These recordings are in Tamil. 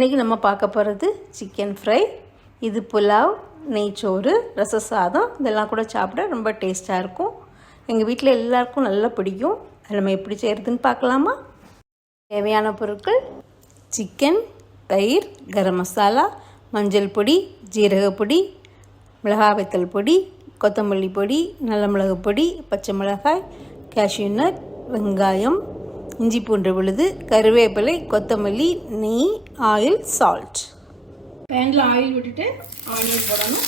இன்றைக்கி நம்ம பார்க்க போகிறது சிக்கன் ஃப்ரை இது புலாவ் நெய்ச்சோறு ரச சாதம் இதெல்லாம் கூட சாப்பிட ரொம்ப டேஸ்ட்டாக இருக்கும். எங்கள் வீட்டில் எல்லாருக்கும் நல்லா பிடிக்கும். அதில் நம்ம எப்படி செய்கிறதுன்னு பார்க்கலாமா? தேவையான பொருட்கள் சிக்கன் தயிர் கரம் மசாலா மஞ்சள் பொடி ஜீரகப்பொடி மிளகாய் வத்தல் பொடி கொத்தமல்லி பொடி நல்ல மிளகு பொடி பச்சை மிளகாய் cashew நட் வெங்காயம் இஞ்சி பூண்டு விழுது கருவேப்பிலை கொத்தமல்லி நெய் ஆயில் சால்ட் பேனில் ஆயில் விட்டுட்டு ஆனியன் போடணும்.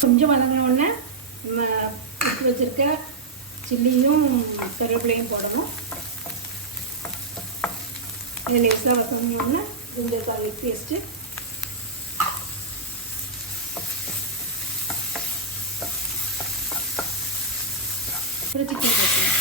கொஞ்சம் வதங்கின உடனே நம்ம எடுத்து வச்சுருக்க சில்லியும் கருவேப்பிலையும் போடணும். இதில் எக்ஸ்ட்ரா வதங்கின உடனே கொஞ்சம் பேஸ்ட்டு அப்புறம் சிக்கன் போட்டுக்கலாம்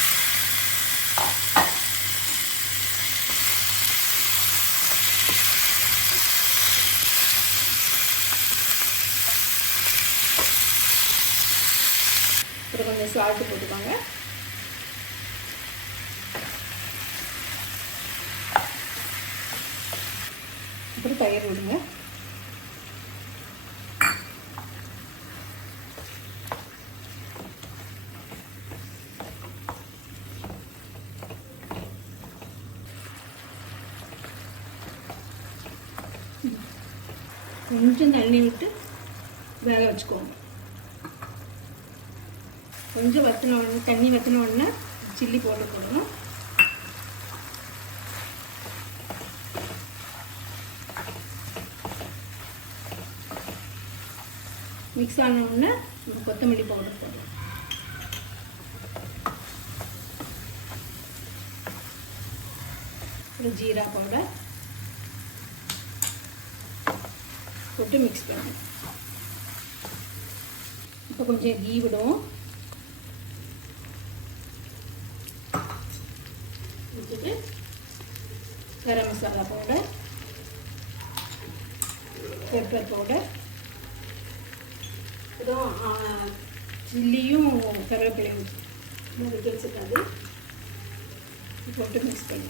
அப்புறம் கொஞ்சம் சால்ட்டு போட்டுக்கோங்க. அப்புறம் தயிர் விடுங்க கொஞ்சம் தண்ணி விட்டு வேக வச்சுக்கோங்க கொஞ்சம் வற்றின உடனே தண்ணி வற்றின உடனே சில்லி போட்டு போடணும். மிக்ஸ் ஆன உடனே கொத்தமல்லி பவுடர் போடணும். ஜீரா பவுடர் போட்டு மிக்ஸ் பண்ணணும். இப்போ கொஞ்சம் கீ விடுவோம். வச்சுட்டு garam masala powder pepper powder அப்புறம் சில்லியும் கருவேப்பிலையும் மூணு போட்டு மிக்ஸ் பண்ணி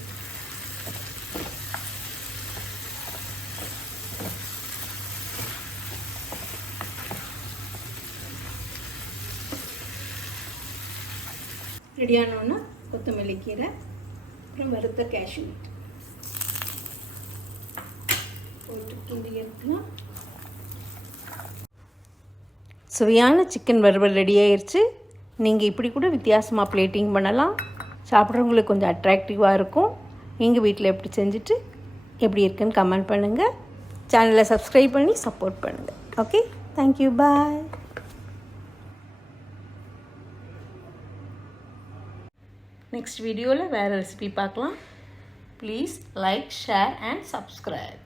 ரெடியானோன்னா கொத்தமல்லி கீரை அப்புறம் வறுத்த கேஷ்யூ போட்டு கிண்டி எடுக்கலாம் சுவையான சிக்கன் வறுவல் ரெடி ஆயிடுச்சு நீங்கள் இப்படி கூட வித்தியாசமாக பிளேட்டிங் பண்ணலாம். சாப்பிட்றவங்களுக்கு கொஞ்சம் அட்ராக்டிவாக இருக்கும். எங்கள் வீட்டில் எப்படி செஞ்சுட்டு எப்படி இருக்குன்னு கமெண்ட் பண்ணுங்கள் சேனலை சப்ஸ்கிரைப் பண்ணி சப்போர்ட் பண்ணுங்கள் ஓகே தேங்க்யூ பாய் நெக்ஸ்ட் வீடியோவில் வேறு ரெசிபி பார்க்கலாம். Please like share and subscribe